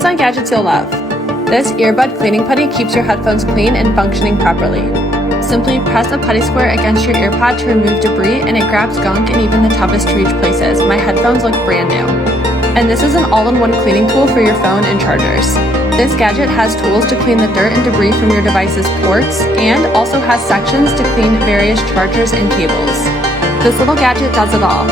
Amazon gadgets you'll love. This earbud cleaning putty keeps your headphones clean and functioning properly. Simply press the putty square against your earpod to remove debris, and it grabs gunk in even the toughest to reach places. My headphones look brand new. And this is an all-in-one cleaning tool for your phone and chargers. This gadget has tools to clean the dirt and debris from your device's ports, and also has sections to clean various chargers and cables. This little gadget does it all.